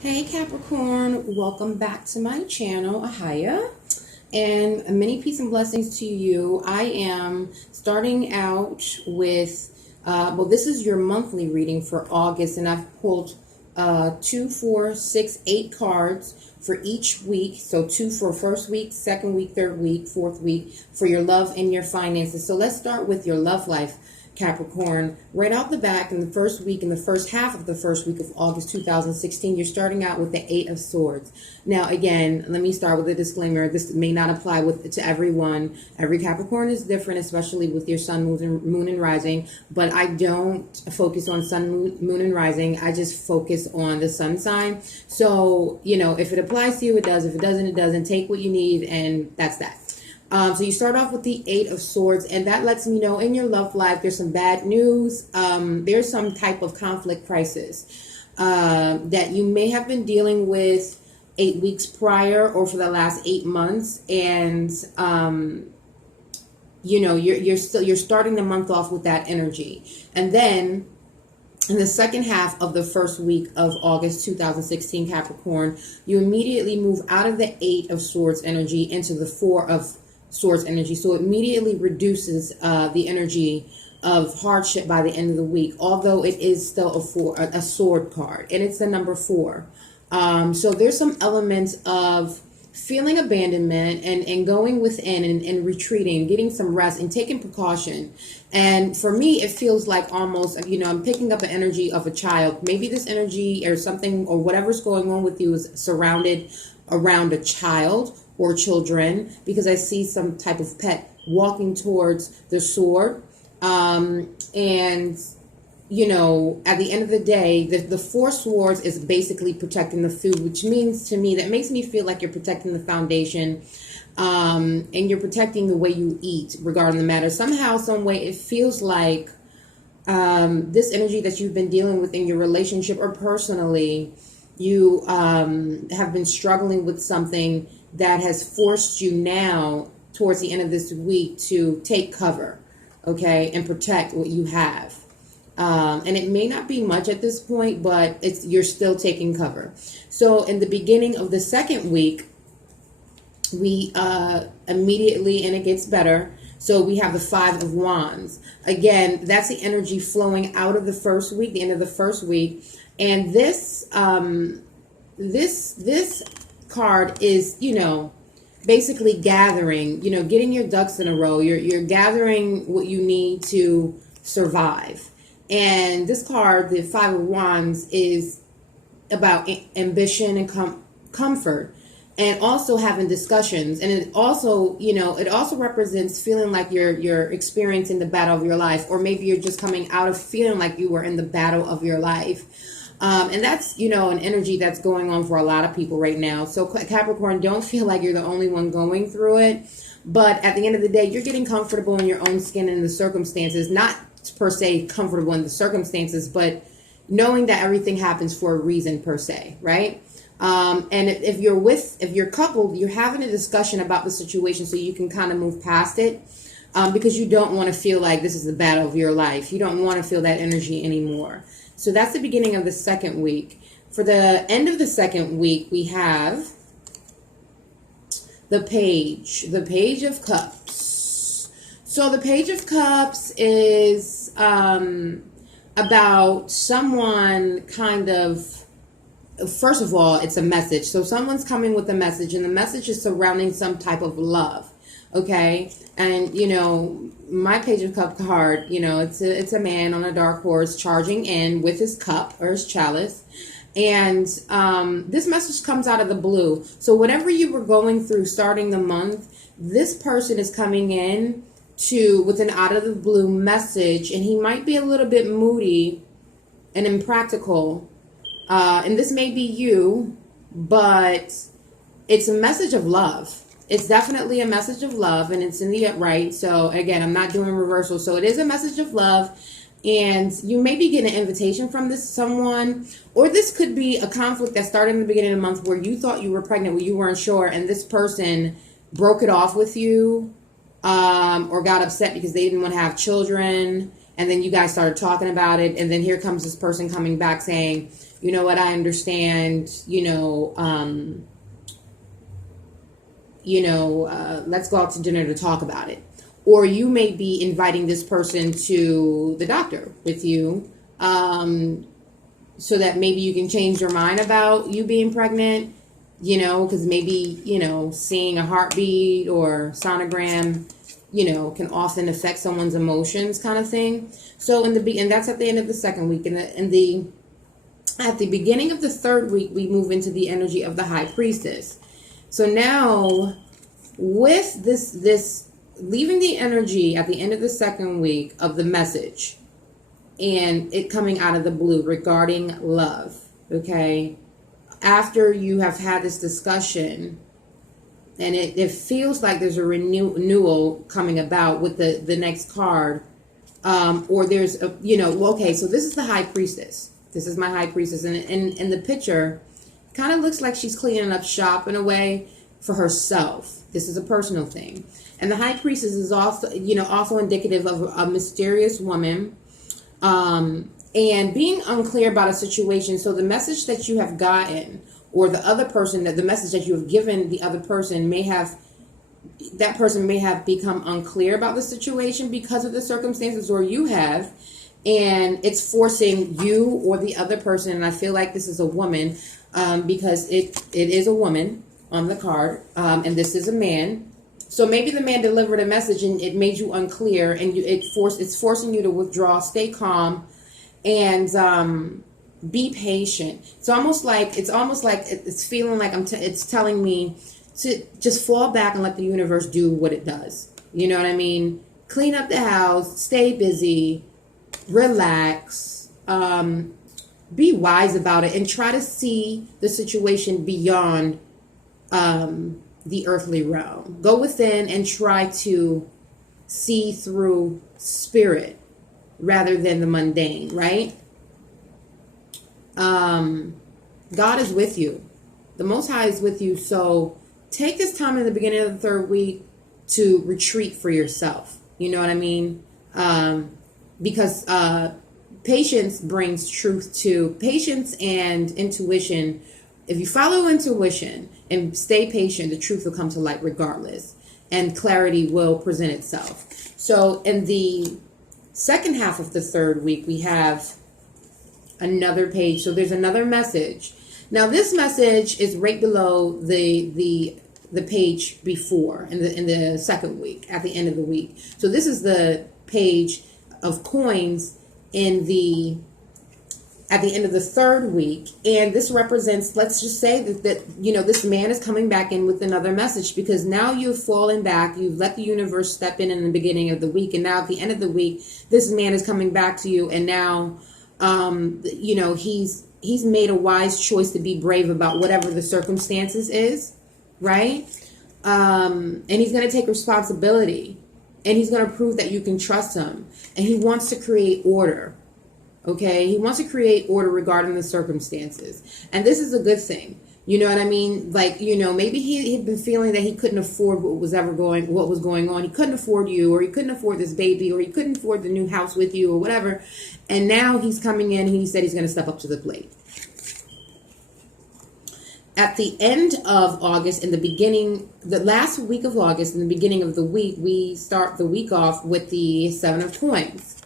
Hey Capricorn, welcome back to my channel, Ahaya, and many peace and blessings to you. I am starting out with, this is your monthly reading for August, and I've pulled 2, 4, 6, 8 cards for each week. So 2 for first week, second week, third week, fourth week for your love and your finances. So let's start with your love life, Capricorn. Right out the back in the first week, in the first half of the first week of August 2016, you're starting out with the 8 of Swords. Now, again, let me start with a disclaimer. This may not apply to everyone. Every Capricorn is different, especially with your sun, moon, and rising. But I don't focus on sun, moon, and rising. I just focus on the sun sign. So, if it applies to you, it does. If it doesn't, it doesn't. Take what you need, and that's that. So you start off with the 8 of Swords, and that lets me know in your love life there's some bad news. There's some type of conflict crisis that you may have been dealing with 8 weeks prior or for the last 8 months, and you're starting the month off with that energy, and then in the second half of the first week of August 2016, Capricorn, you immediately move out of the 8 of Swords energy into the 4 of Swords energy. So it immediately reduces the energy of hardship by the end of the week, although it is still a sword card, and it's the number 4. So there's some elements of feeling abandonment and going within and retreating, getting some rest and taking precaution. And for me, it feels like almost, I'm picking up an energy of a child. Maybe this energy or something or whatever's going on with you is surrounded around a child or children, because I see some type of pet walking towards the sword. And, at the end of the day, the 4 swords is basically protecting the food, which means to me, that makes me feel like you're protecting the foundation, and you're protecting the way you eat regarding the matter. Somehow, some way, it feels like this energy that you've been dealing with in your relationship or personally, you have been struggling with something that has forced you now towards the end of this week to take cover, okay, and protect what you have. And it may not be much at this point, but you're still taking cover. So in the beginning of the second week, we immediately, and it gets better, so we have the 5 of Wands. Again, that's the energy flowing out of the first week, the end of the first week. And this card is, basically gathering, getting your ducks in a row. You're gathering what you need to survive. And this card, the 5 of Wands, is about ambition and comfort, and also having discussions. And it also, it also represents feeling like you're experiencing the battle of your life, or maybe you're just coming out of feeling like you were in the battle of your life. And that's, an energy that's going on for a lot of people right now. So Capricorn, don't feel like you're the only one going through it. But at the end of the day, you're getting comfortable in your own skin and the circumstances, not per se comfortable in the circumstances, but knowing that everything happens for a reason per se, right? And if you're coupled, you're having a discussion about the situation so you can kind of move past it, because you don't want to feel like this is the battle of your life. You don't want to feel that energy anymore. So that's the beginning of the second week. For the end of the second week, we have the Page of Cups. So the Page of Cups is about someone kind of, first of all, it's a message. So someone's coming with a message, and the message is surrounding some type of love. Okay. And, my Page of Cup card, it's a man on a dark horse charging in with his cup or his chalice. And this message comes out of the blue. So whatever you were going through starting the month, this person is coming in with an out of the blue message, and he might be a little bit moody and impractical. And this may be you, but it's a message of love. It's definitely a message of love, and it's in the upright. So again, I'm not doing reversal. So it is a message of love, and you may be getting an invitation from someone, or this could be a conflict that started in the beginning of the month where you thought you were pregnant, where you weren't sure, and this person broke it off with you, or got upset because they didn't want to have children, and then you guys started talking about it, and then here comes this person coming back saying, you know what, I understand, let's go out to dinner to talk about it. Or you may be inviting this person to the doctor with you, so that maybe you can change your mind about you being pregnant, because maybe, seeing a heartbeat or sonogram, can often affect someone's emotions, kind of thing. So and that's at the end of the second week. At the beginning of the third week, we move into the energy of the high priestess. So now with this leaving the energy at the end of the second week of the message and it coming out of the blue regarding love, okay? After you have had this discussion and it feels like there's a renewal coming about with the next card, or there's a, okay, so this is the high priestess. This is my high priestess. And in the picture, kind of looks like she's cleaning up shop in a way for herself. This is a personal thing. And the high priestess is also, also indicative of a mysterious woman, and being unclear about a situation. So the message that you have gotten, or the other person, the message that you have given the other person that person may have become unclear about the situation because of the circumstances, or you have, and it's forcing you or the other person. And I feel like this is a woman, because it is a woman on the card, and this is a man. So maybe the man delivered a message and it made you unclear, and it's forcing you to withdraw, stay calm, and be patient. It's almost like it's feeling like it's telling me to just fall back and let the universe do what it does. You know what I mean? Clean up the house, stay busy, relax, be wise about it, and try to see the situation beyond the earthly realm. Go within and try to see through spirit rather than the mundane, right? God is with you. The Most High is with you. So take this time in the beginning of the third week to retreat for yourself. You know what I mean? Because patience brings truth to patience and intuition. If you follow intuition and stay patient, the truth will come to light regardless, and clarity will present itself. So in the second half of the third week, we have another page. So there's another message. Now this message is right below the page before in the second week, at the end of the week. So this is the page of coins at the end of the third week, and this represents, let's just say that this man is coming back in with another message, because now you've fallen back, you've let the universe step in the beginning of the week, and now at the end of the week, this man is coming back to you, and now he's made a wise choice to be brave about whatever the circumstances is, right? And he's going to take responsibility, and he's going to prove that you can trust him, and he wants to create order. Okay, he wants to create order regarding the circumstances. And this is a good thing. You know what I mean? Like, maybe he'd been feeling that he couldn't afford what was going on. He couldn't afford you, or he couldn't afford this baby, or he couldn't afford the new house with you, or whatever. And now he's coming in and he said he's going to step up to the plate. At the end of August, the last week of August, in the beginning of the week, we start the week off with the Seven of Coins.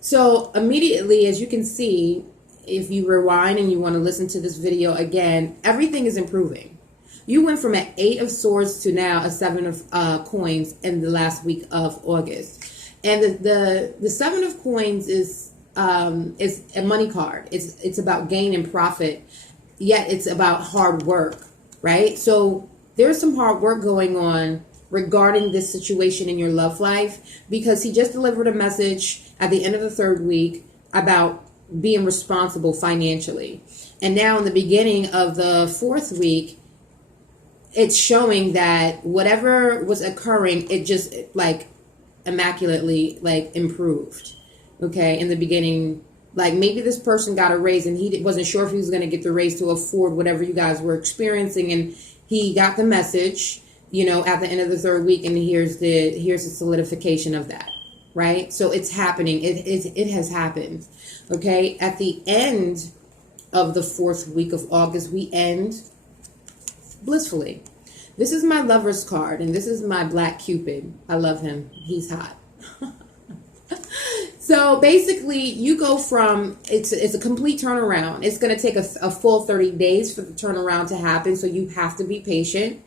So immediately, as you can see, if you rewind and you want to listen to this video again, everything is improving. You went from an 8 of Swords to now a 7 of Coins in the last week of August. And the 7 of Coins is a money card. It's about gain and profit, yet it's about hard work, right? So there's some hard work going on regarding this situation in your love life, because he just delivered a message at the end of the third week about being responsible financially. And now in the beginning of the fourth week, it's showing that whatever was occurring, it just immaculately improved. Okay, in the beginning, maybe this person got a raise and he wasn't sure if he was going to get the raise to afford whatever you guys were experiencing, and he got the message, at the end of the third week, and here's the solidification of that, right? So it's happening. It has happened. Okay. At the end of the 4th week of August, we end blissfully. This is my lover's card, and this is my Black Cupid. I love him. He's hot. So basically, you go from, it's a complete turnaround. It's going to take a full 30 days for the turnaround to happen, so you have to be patient,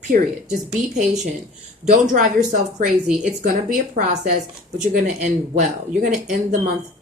period. Just be patient. Don't drive yourself crazy. It's going to be a process, but you're going to end well. You're going to end the month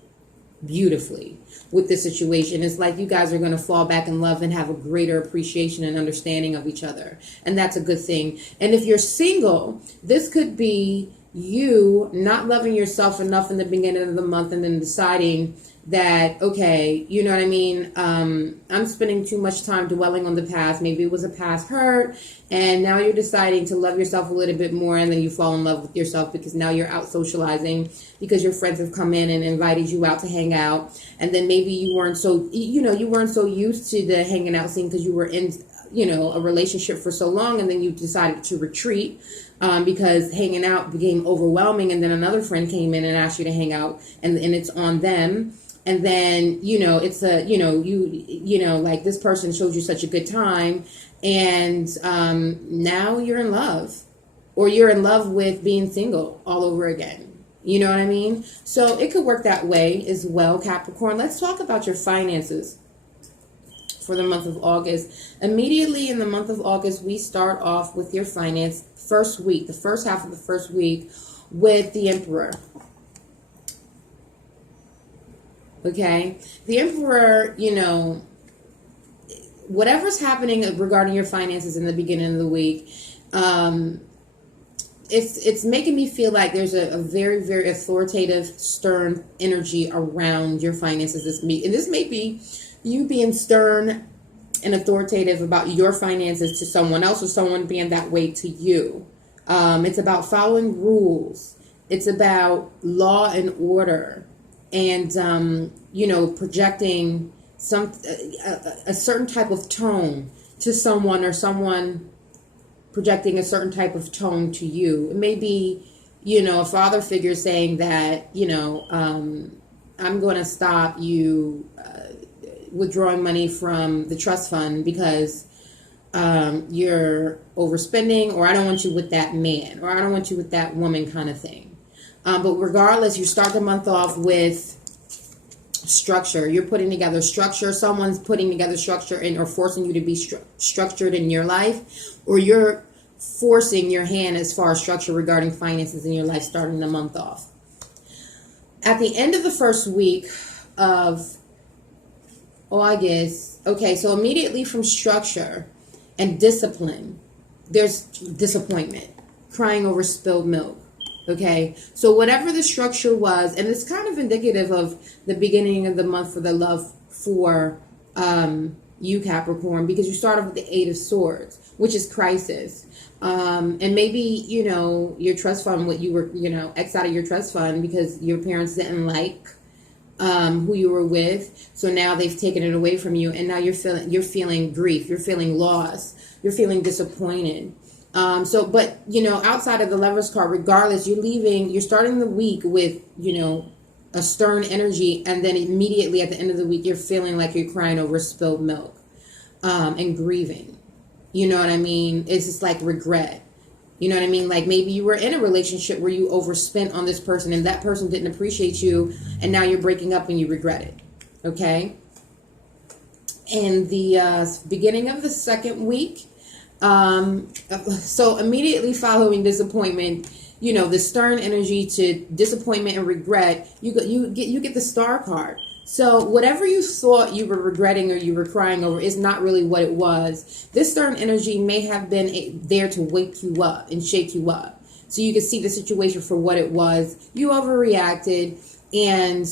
beautifully with this situation. It's like you guys are going to fall back in love and have a greater appreciation and understanding of each other. And that's a good thing. And if you're single, this could be you not loving yourself enough in the beginning of the month and then deciding that, okay, you know what I mean? I'm spending too much time dwelling on the past. Maybe it was a past hurt, and now you're deciding to love yourself a little bit more, and then you fall in love with yourself because now you're out socializing because your friends have come in and invited you out to hang out. And then maybe you weren't so, you weren't so used to the hanging out scene because you were in, a relationship for so long, and then you decided to retreat. Because hanging out became overwhelming, and then another friend came in and asked you to hang out, and it's on them. And then, it's like this person showed you such a good time, and now you're in love, or you're in love with being single all over again. You know what I mean? So it could work that way as well, Capricorn. Let's talk about your finances for the month of August. Immediately in the month of August, we start off with your finance first week, the first half of the first week, with the Emperor. Okay? The Emperor, whatever's happening regarding your finances in the beginning of the week, it's making me feel like there's a very, very authoritative, stern energy around your finances this week. And this may be you being stern and authoritative about your finances to someone else, or someone being that way to you. It's about following rules. It's about law and order, and projecting a certain type of tone to someone, or someone projecting a certain type of tone to you. It may be, a father figure saying that, I'm going to stop you withdrawing money from the trust fund because you're overspending, or I don't want you with that man, or I don't want you with that woman, kind of thing. But regardless, you start the month off with structure. You're putting together structure. Someone's putting together structure or forcing you to be structured in your life, or you're forcing your hand as far as structure regarding finances in your life, starting the month off. At the end of the first week of August, okay, so immediately from structure and discipline, there's disappointment, crying over spilled milk. Okay, so whatever the structure was, and it's kind of indicative of the beginning of the month for the love for you, Capricorn, because you start off with the 8 of Swords, which is crisis. And maybe, your trust fund, what you were, X out of your trust fund because your parents didn't like who you were with. So now they've taken it away from you, and now you're feeling grief, you're feeling loss, you're feeling disappointed. But outside of the Lover's card, regardless, you're starting the week with, a stern energy, and then immediately at the end of the week, you're feeling like you're crying over spilled milk, and grieving. You know what I mean? It's just like regret. You know what I mean? Like maybe you were in a relationship where you overspent on this person, and that person didn't appreciate you, and now you're breaking up and you regret it. Okay? And the beginning of the second week, so immediately following disappointment, the stern energy to disappointment and regret, you get the Star card. So whatever you thought you were regretting or you were crying over is not really what it was. This stern energy may have been there to wake you up and shake you up, so you could see the situation for what it was. You overreacted, and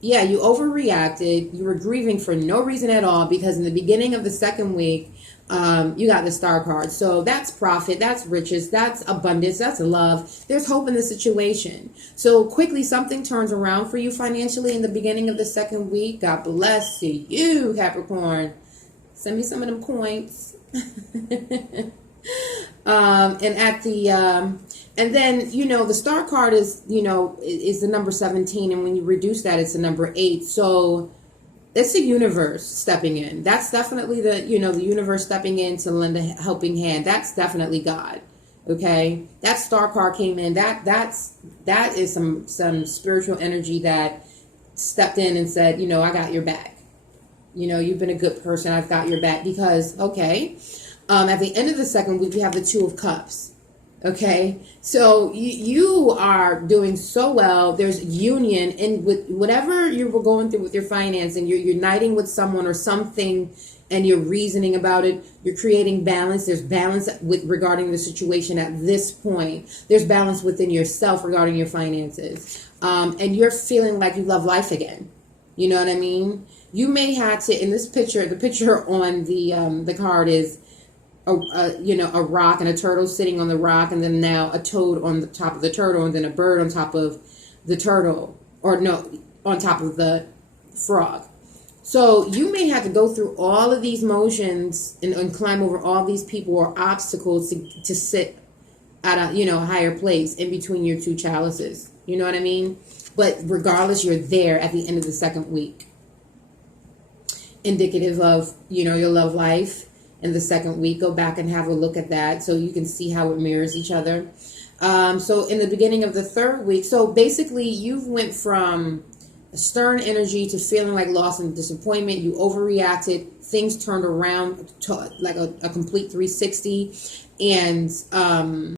yeah, you overreacted. You were grieving for no reason at all, because in the beginning of the second week, you got the Star card. So that's profit, that's riches, that's abundance, that's love. There's hope in the situation. So quickly, something turns around for you financially in the beginning of the second week. God bless you, Capricorn. Send me some of them coins. And then, the Star card is the number 17. And when you reduce that, it's the number 8. So it's the universe stepping in. That's definitely the, the universe stepping in to lend a helping hand. That's definitely God. Okay, that star card came in. That is some spiritual energy that stepped in and said, I got your back. You've been a good person. I've got your back because, okay, at the end of the second week, we have the Two of Cups. Okay, so you are doing so well. There's union in with whatever you were going through with your financing. You're uniting with someone or something, and you're reasoning about it. You're creating balance. There's balance with regarding the situation at this point. There's balance within yourself regarding your finances, and you're feeling like you love life again. You know what I mean? You may have to, in this picture, the picture on the card is a rock and a turtle sitting on the rock, and then now a toad on the top of the turtle, and then a bird on top of the turtle, or no, on top of the frog. So you may have to go through all of these motions and climb over all these people or obstacles to sit at a higher place in between your two chalices. You know what I mean? But regardless, you're there at the end of the second week. Indicative of your love life. In the second week, go back and have a look at that so you can see how it mirrors each other. So in the beginning of the third week, so basically you went from stern energy to feeling like loss and disappointment. You overreacted. Things turned around to like a complete 360. And